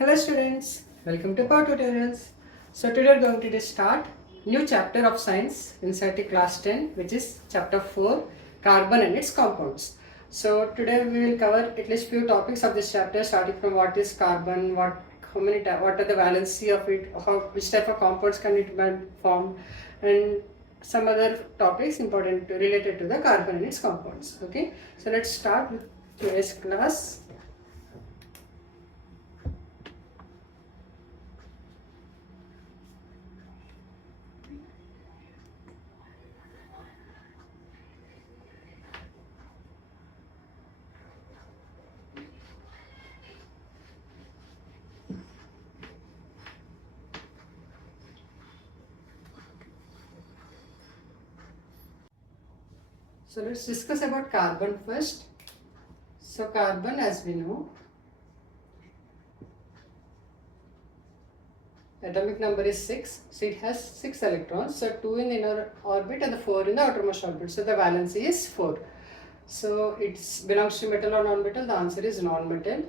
Hello students, welcome to Power Tutorials. So today we are going to start new chapter of science NCERT class 10, which is chapter 4, carbon and its compounds. So today we will cover at least few topics of this chapter, starting from what is carbon, what are the valency of it, which type of compounds can it be formed, and some other topics important related to the carbon and its compounds. Okay, so let's start with today's class. So let's discuss about carbon first. So carbon, as we know, atomic number is 6. So it has 6 electrons. So 2 in the inner orbit and the 4 in the outermost orbit. So the valency is 4. So it belongs to metal or non-metal. The answer is non-metal.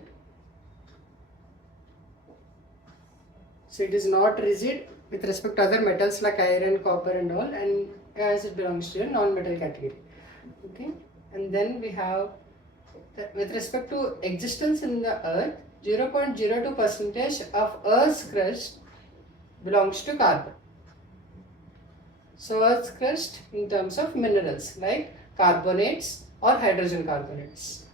So it is not rigid with respect to other metals like iron, copper and all, and as it belongs to a non-metal category. Okay, and then we have with respect to existence in the earth, 0.02% of earth's crust belongs to carbon. So earth's crust in terms of minerals like carbonates or hydrogen carbonates.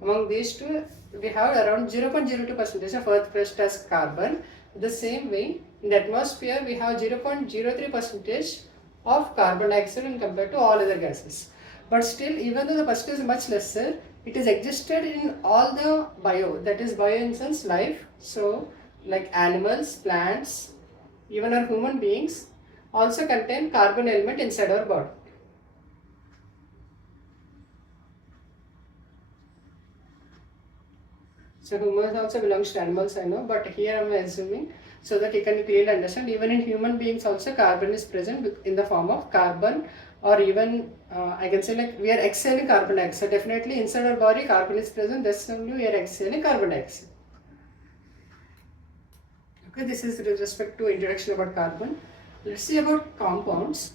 Among these two, we have around 0.02% of earth crust as carbon. The same way, in the atmosphere, we have 0.03% of carbon dioxide when compared to all other gases. But still, even though the percentage is much lesser, it is existed in all the bio, that is bio in sense life. So like animals, plants, even our human beings also contain carbon element inside our body. So humans also belongs to animals, I know, but here I am assuming so that you can clearly understand. Even in human beings also carbon is present in the form of carbon, or even I can say like we are exhaling carbon dioxide. Definitely inside our body carbon is present, that's only we are exhaling carbon dioxide. Okay, this is with respect to introduction about carbon. Let's see about compounds.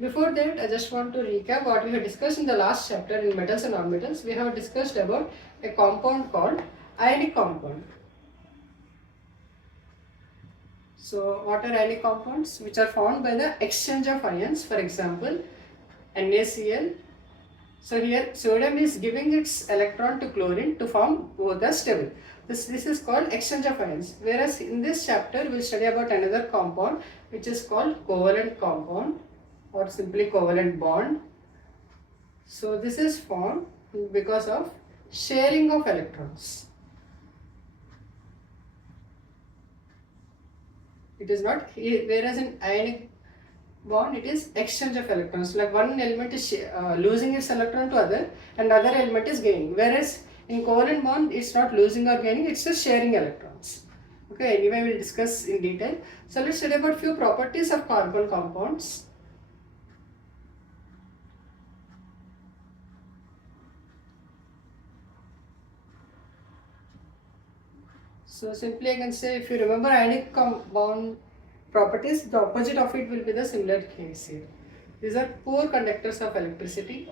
Before that, I just want to recap what we have discussed in the last chapter in metals and nonmetals. We have discussed about a compound called ionic compound. So what are ionic compounds? Which are formed by the exchange of ions. For example, NaCl. So here sodium is giving its electron to chlorine to form both are stable. This is called exchange of ions. Whereas in this chapter we will study about another compound which is called covalent compound, or simply covalent bond. So this is formed because of sharing of electrons. It is not, whereas in ionic bond it is exchange of electrons, like one element is losing its electron to other and other element is gaining, whereas in covalent bond it's not losing or gaining, it's just sharing electrons. Okay, anyway we will discuss in detail. So let's study about few properties of carbon compounds. So simply I can say, if you remember ionic compound properties, the opposite of it will be the similar case here. These are poor conductors of electricity.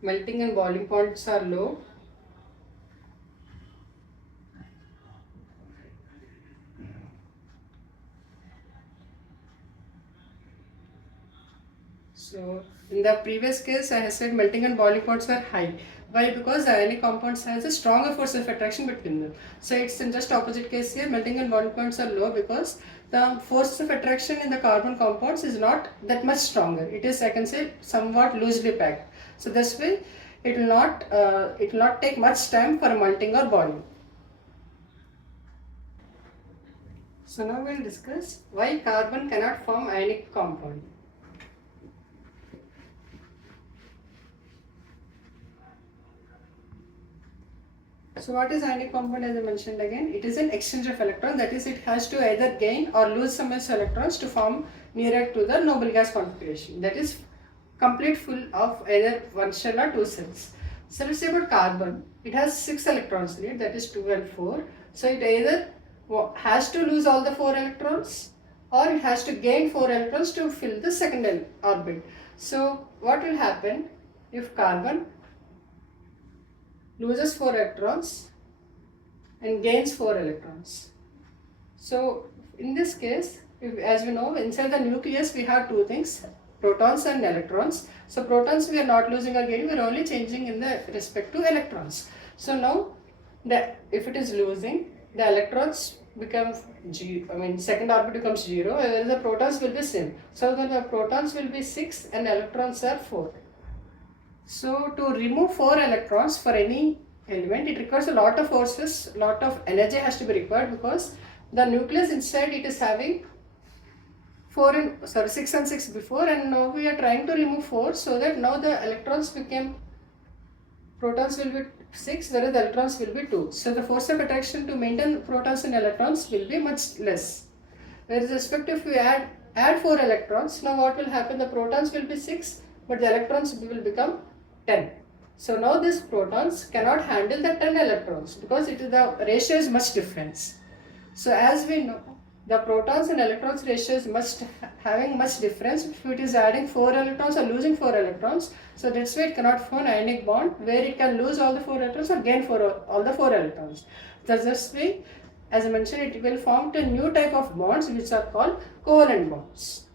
Melting and boiling points are low. So in the previous case I have said melting and boiling points were high. Why? Because the ionic compounds has a stronger force of attraction between them. So it's in just opposite case here, melting and boiling points are low because the force of attraction in the carbon compounds is not that much stronger. It is, I can say, somewhat loosely packed. So this way it will not take much time for melting or boiling. So now we will discuss why carbon cannot form ionic compound. So what is ionic compound? As I mentioned again, it is an exchange of electrons. That is, it has to either gain or lose some of its electrons to form nearer to the noble gas configuration. That is complete full of either one shell or two cells. So let's say about carbon. It has 6 electrons in it, that is 2 and 4. So it either has to lose all the 4 electrons or it has to gain 4 electrons to fill the second orbit. So what will happen if carbon loses 4 electrons and gains 4 electrons? So in this case, as we know, inside the nucleus we have two things, protons and electrons. So protons we are not losing or gaining, we are only changing in the respect to electrons. So now if it is losing, the electrons become second orbit becomes 0, whereas the protons will be same. So then the protons will be 6 and electrons are 4. So to remove 4 electrons for any element, it requires a lot of forces, lot of energy has to be required, because the nucleus inside it is having 6 and 6 before, and now we are trying to remove 4, so that now the electrons became, protons will be 6 whereas the electrons will be 2. So the force of attraction to maintain protons and electrons will be much less. Whereas respect if we add 4 electrons, now what will happen? The protons will be 6 but the electrons will become 10. So now these protons cannot handle the 10 electrons because the ratio is much difference. So as we know, the protons and electrons ratio is having much difference if it is adding 4 electrons or losing 4 electrons. So that's why it cannot form an ionic bond where it can lose all the 4 electrons or gain all the 4 electrons. Thus this way, as I mentioned, it will form a new type of bonds which are called covalent bonds.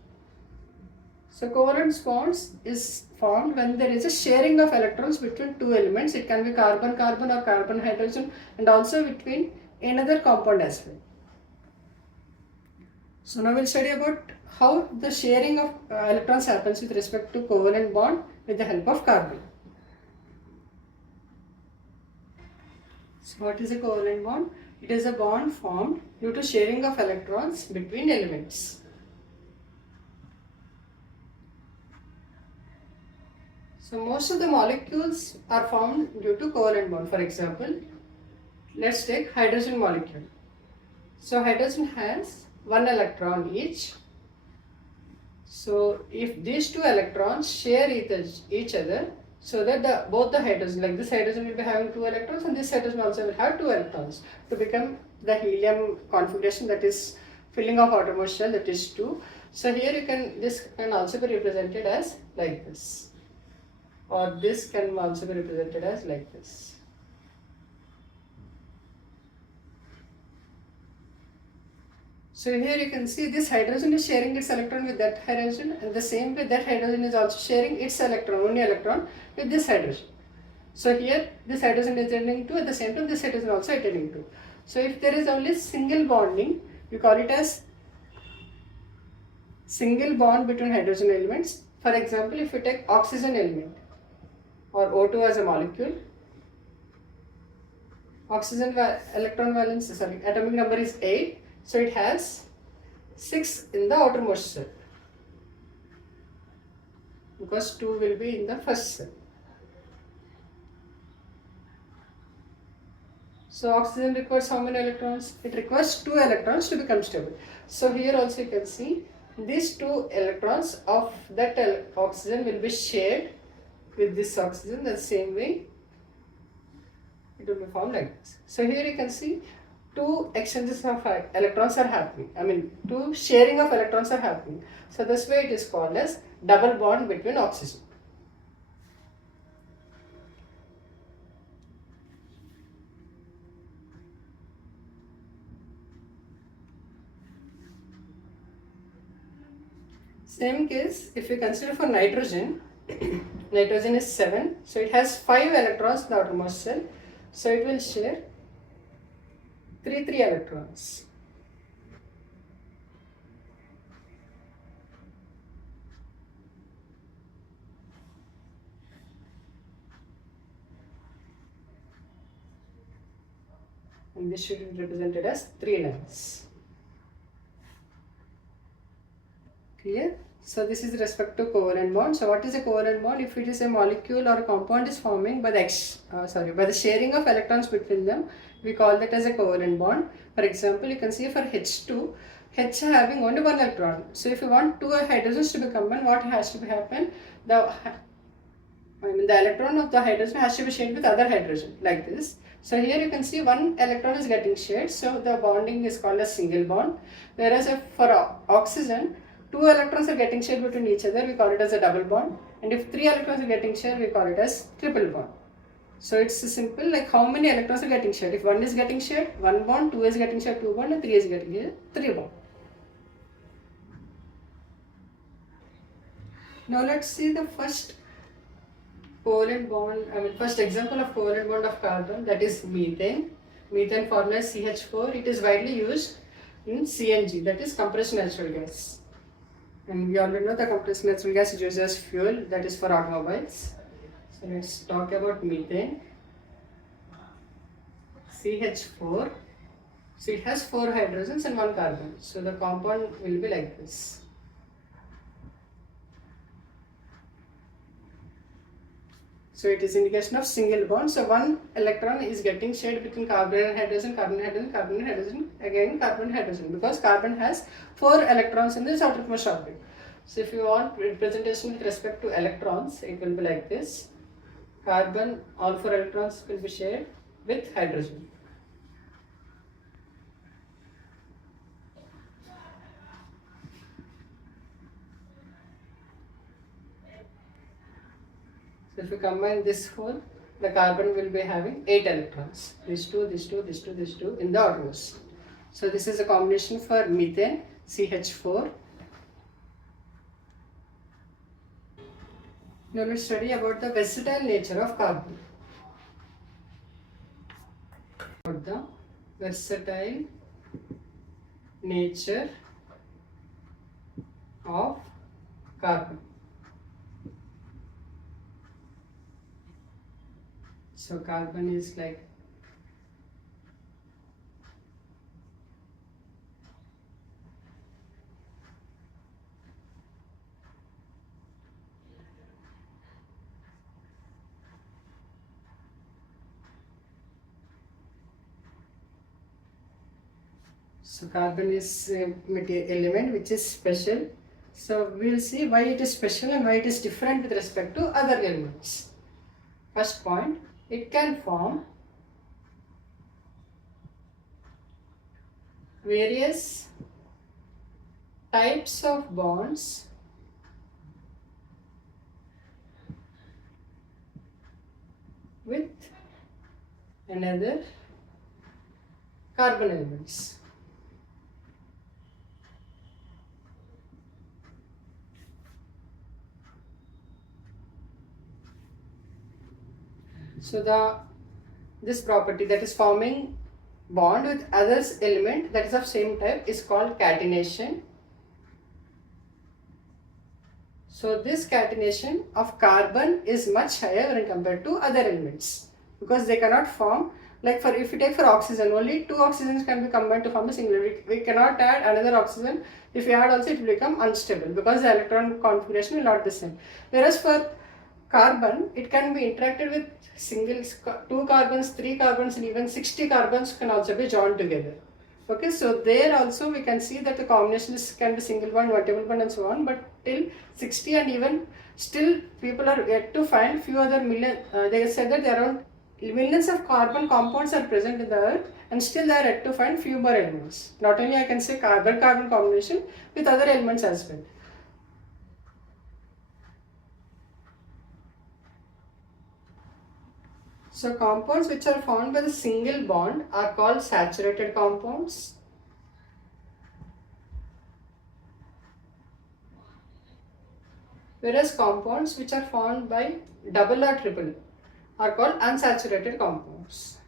So covalent bonds is formed when there is a sharing of electrons between two elements. It can be carbon-carbon or carbon-hydrogen, and also between another compound as well. So now we'll study about how the sharing of electrons happens with respect to covalent bond with the help of carbon. So what is a covalent bond? It is a bond formed due to sharing of electrons between elements. So most of the molecules are formed due to covalent bond. For example, let's take hydrogen molecule. So hydrogen has 1 electron each. So if these two electrons share each other, so that both the hydrogen, like this hydrogen will be having 2 electrons and this hydrogen also will have 2 electrons to become the helium configuration, that is filling of outermost shell, that is 2. So here this can also be represented as like this, or this can also be represented as like this. So here you can see this hydrogen is sharing its electron with that hydrogen, and the same way that hydrogen is also sharing its only electron with this hydrogen. So here this hydrogen is attending to, at the same time this hydrogen also attending to. So if there is only single bonding, we call it as single bond between hydrogen elements. For example, if you take oxygen element or O2 as a molecule, oxygen atomic number is 8. So it has 6 in the outermost cell, because 2 will be in the first cell. So oxygen requires how many electrons? It requires 2 electrons to become stable. So here also you can see these 2 electrons of that oxygen will be shared with this oxygen. The same way it will be formed like this. So here you can see 2 exchanges of electrons are happening. 2 sharing of electrons are happening. So this way it is called as double bond between oxygen. Same case if we consider for nitrogen. Nitrogen is 7, so it has 5 electrons in the outermost shell. So it will share 3 electrons. And this should be represented as 3 lines. Clear? So this is respect to covalent bond. So what is a covalent bond? If it is a molecule or a compound is forming by the by the sharing of electrons between them, we call that as a covalent bond. For example, you can see for H2, H having only one electron. So if you want two hydrogens to be combined, what has to be happen? The electron of the hydrogen has to be shared with other hydrogen like this. So here you can see one electron is getting shared, so the bonding is called a single bond. Whereas if for oxygen, two electrons are getting shared between each other, we call it as a double bond. And if three electrons are getting shared, we call it as triple bond. So it's simple, like how many electrons are getting shared. If one is getting shared, one bond, two is getting shared, two bond, and three is getting shared, three bond. Now let's see the first covalent bond, first example of covalent bond of carbon, that is methane. Methane formula is CH4. It is widely used in CNG, that is compressed natural gas. And we already know the compressed natural gas is used as fuel, that is for automobiles. So let's talk about methane. CH4. So it has 4 hydrogens and 1 carbon. So the compound will be like this. So it is indication of single bond. So one electron is getting shared between carbon and hydrogen, carbon and hydrogen, carbon and hydrogen, again carbon and hydrogen, because carbon has 4 electrons in this outermost orbit. So if you want representation with respect to electrons, it will be like this. Carbon, all 4 electrons will be shared with hydrogen. So if you combine this whole, the carbon will be having 8 electrons. These two, these two, these two, these two in the outermost. So this is a combination for methane, CH4. Now let's study about the versatile nature of carbon. About the versatile nature of carbon. So carbon is like carbon is a element which is special. So we will see why it is special and why it is different with respect to other elements. First point, it can form various types of bonds with another carbon elements. So this property, that is forming bond with others element that is of same type, is called catenation. So this catenation of carbon is much higher when compared to other elements, because they cannot form, like if you take for oxygen, only 2 oxygens can be combined to form a single. We cannot add another oxygen. If we add also, it will become unstable because the electron configuration will not be the same. Whereas for carbon, it can be interacted with singles, 2 carbons, 3 carbons, and even 60 carbons can also be joined together. Okay, so there also we can see that the combinations can be single bond, multiple bond, and so on. But till 60, and even still people are yet to find few other million. They said that around millions of carbon compounds are present in the earth, and still they are yet to find few more elements. Not only I can say carbon-carbon combination with other elements as well. So compounds which are formed by the single bond are called saturated compounds. Whereas compounds which are formed by double or triple are called unsaturated compounds.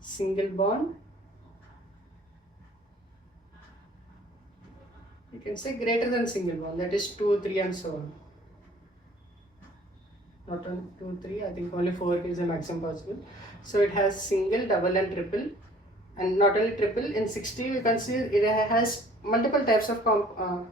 Single bond, you can say greater than single bond, that is 2, 3 and so on. not 1, 2, 3, I think only 4 is the maximum possible. So it has single, double and triple, and not only triple, in 60 you can see it has multiple types of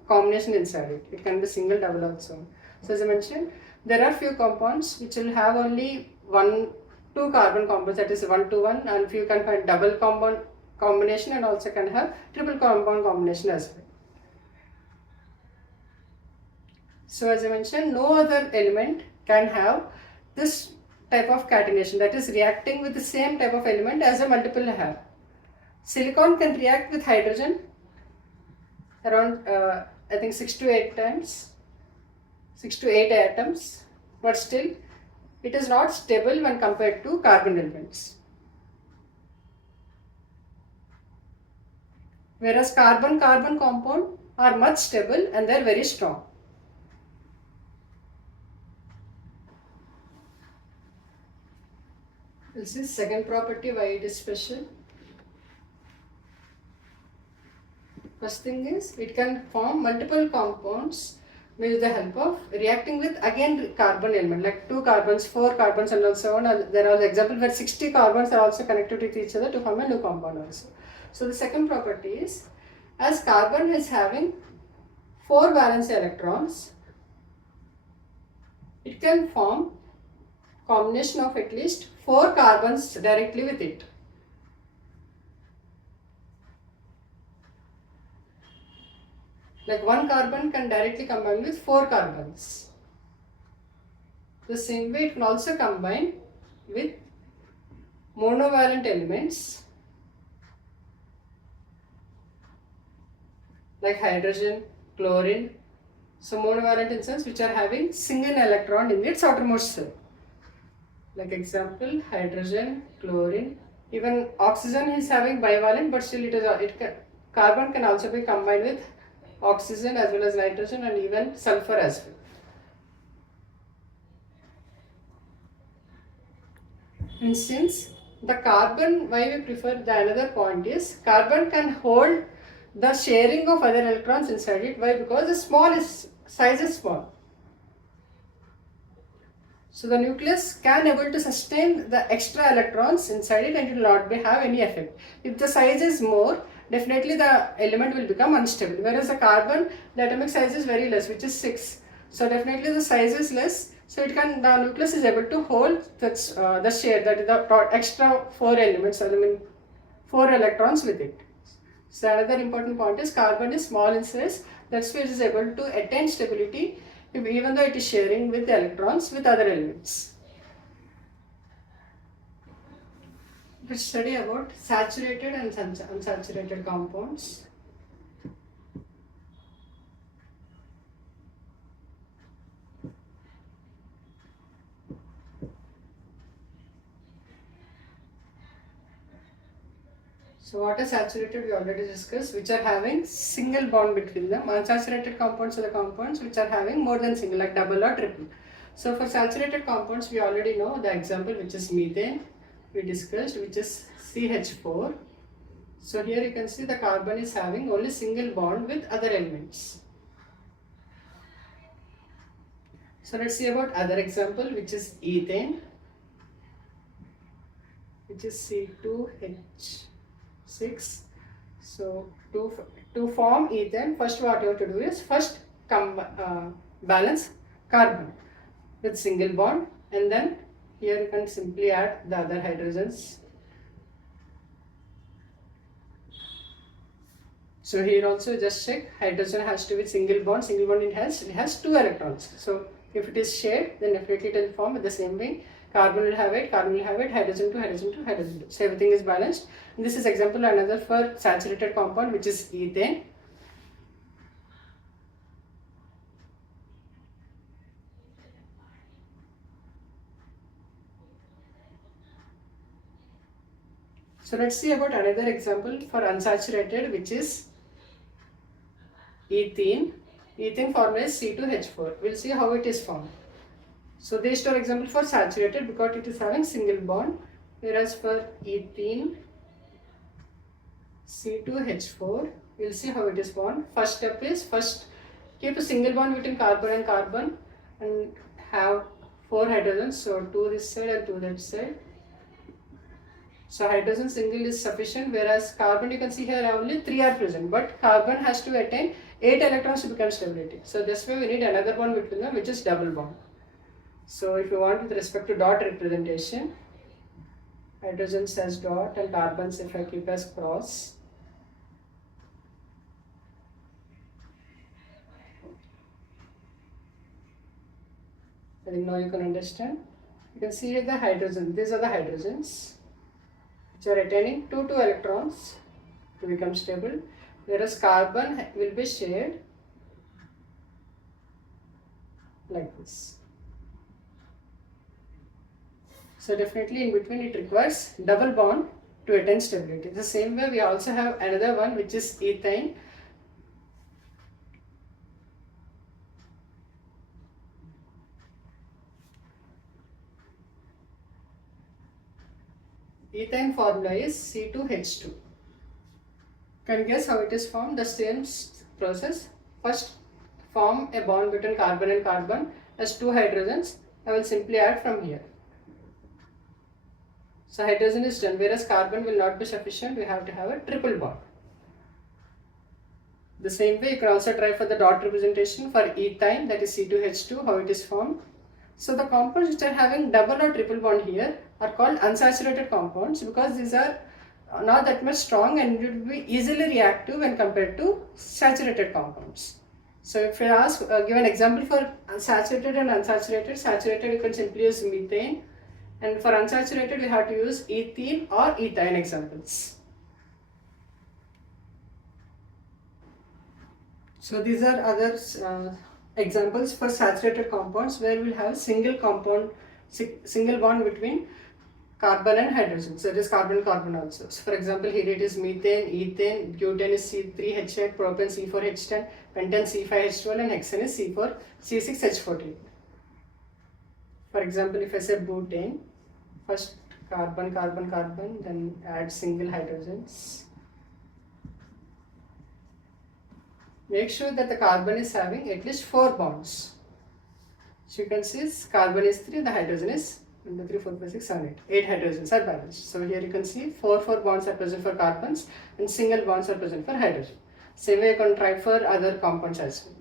combination inside it. It can be single, double also. So as I mentioned, there are few compounds which will have only 2 carbon compounds, that is 1 to 1, and few can find double compound combination and also can have triple compound combination as well. So as I mentioned, no other element can have this type of catenation, that is reacting with the same type of element as a multiple have. Silicon can react with hydrogen around I think 6 to 8 times, 6 to 8 atoms, but still it is not stable when compared to carbon elements. Whereas carbon-carbon compound are much stable and they are very strong. This is second property why it is special. First thing is it can form multiple compounds with the help of reacting with again carbon element, like 2 carbons, 4 carbons and so on. There are examples where 60 carbons are also connected with each other to form a new compound also. So the second property is, as carbon is having 4 valence electrons, it can form combination of at least 4 carbons directly with it. Like 1 carbon can directly combine with 4 carbons. The same way it can also combine with monovalent elements like hydrogen, chlorine. So monovalent in sense which are having single electron in its outermost shell. Like example, hydrogen, chlorine. Even oxygen is having bivalent, but still carbon can also be combined with oxygen as well as nitrogen and even sulfur as well. And since the carbon, why we prefer the another point is, carbon can hold the sharing of other electrons inside it. Why? Because the size is small. So the nucleus can able to sustain the extra electrons inside it and it will not have any effect. If the size is more, definitely the element will become unstable. Whereas the carbon, the atomic size is very less, which is 6. So definitely the size is less. So the nucleus is able to hold the share, that is the extra 4 elements, 4 electrons with it. So another important point is carbon is small in size. That's why it is able to attain stability even though it is sharing with the electrons with other elements. Let's study about saturated and unsaturated compounds. So what is saturated we already discussed, which are having single bond between them. Unsaturated compounds are the compounds which are having more than single, like double or triple. So for saturated compounds we already know the example, which is methane, we discussed, which is CH4. So here you can see the carbon is having only single bond with other elements. So let's see about other example, which is ethane, which is C2H6. So to form ethane, first what you have to do is first balance carbon with single bond, and then here you can simply add the other hydrogens. So here also just check, hydrogen has to be single bond it has 2 electrons. So if it is shared, then definitely it will form the same way. Carbon will have it, hydrogen to hydrogen 2. So everything is balanced. And this is example another for saturated compound, which is ethane. So let's see about another example for unsaturated, which is ethene. Ethene formula is C2H4. We'll see how it is formed. So these two are example for saturated because it is having single bond, whereas for ethene C2H4, we'll see how it is formed. First step is, first keep a single bond between carbon and carbon and have 4 hydrogens, so 2 this side and 2 that side. So hydrogen single is sufficient, whereas carbon, you can see here only 3 are present, but carbon has to attain 8 electrons to become stability. So this way we need another bond between them, which is double bond. So if you want with respect to dot representation, hydrogens as dot and carbons if I keep as cross. I think now you can understand. You can see here the hydrogen, these are the hydrogens which are attaining 2 electrons to become stable, whereas carbon will be shared like this. So definitely in between it requires double bond to attain stability. The same way we also have another one which is ethane. Ethane formula is C2H2. Can you guess how it is formed? The same process. First form a bond between carbon and carbon as 2 hydrogens. I will simply add from here. So hydrogen is done, whereas carbon will not be sufficient. We have to have a triple bond. The same way you can also try for the dot representation for ethane, that is C2H2, how it is formed. So the compounds which are having double or triple bond here are called unsaturated compounds, because these are not that much strong and it will be easily reactive when compared to saturated compounds. So if I ask, give an example for saturated and unsaturated. Saturated you can simply use methane, and for unsaturated we have to use ethene or ethane examples. So these are other examples for saturated compounds where we will have single bond between carbon and hydrogen. So it is carbon also. So for example, here it is methane, ethane, butane is C3H8, propane C4H10, pentane C5H12, and hexane is C6H14. For example, if I say butane, first carbon, then add single hydrogens. Make sure that the carbon is having at least 4 bonds. So you can see carbon is 3, the hydrogen is 1, 2, 3, 4, 5, 6, 7, 8. 8 hydrogens are balanced. So here you can see 4 bonds are present for carbons and single bonds are present for hydrogen. Same way you can try for other compounds as well.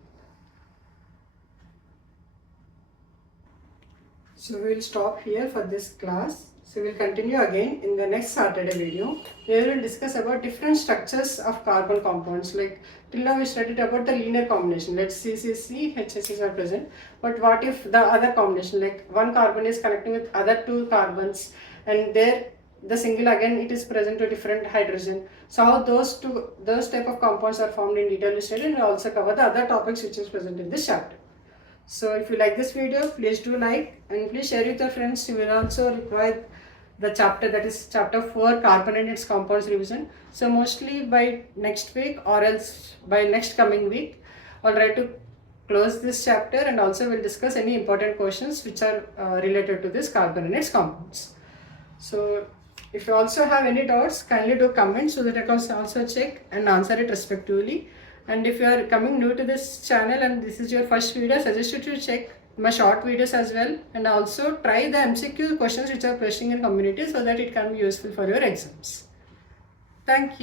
So we will stop here for this class. So we will continue again in the next Saturday video. We will discuss about different structures of carbon compounds. Like till now we studied about the linear combination. Let's CCC, HSCs are present. But what if the other combination, like one carbon is connecting with other 2 carbons, and there the single again it is present to different hydrogen. So how those type of compounds are formed in detail we studied, and we also cover the other topics which is present in this chapter. So if you like this video, please do like and please share with your friends. You will also require the chapter, that is chapter 4, carbon and its compounds revision. So mostly by next week or else by next coming week, I'll try to close this chapter, and also we'll discuss any important questions which are related to this carbon and its compounds. So if you also have any doubts, kindly do comment so that I can also check and answer it respectively. And if you are coming new to this channel and this is your first video, I suggest you to check my short videos as well, and also try the MCQ questions which are posting in community so that it can be useful for your exams. Thank you.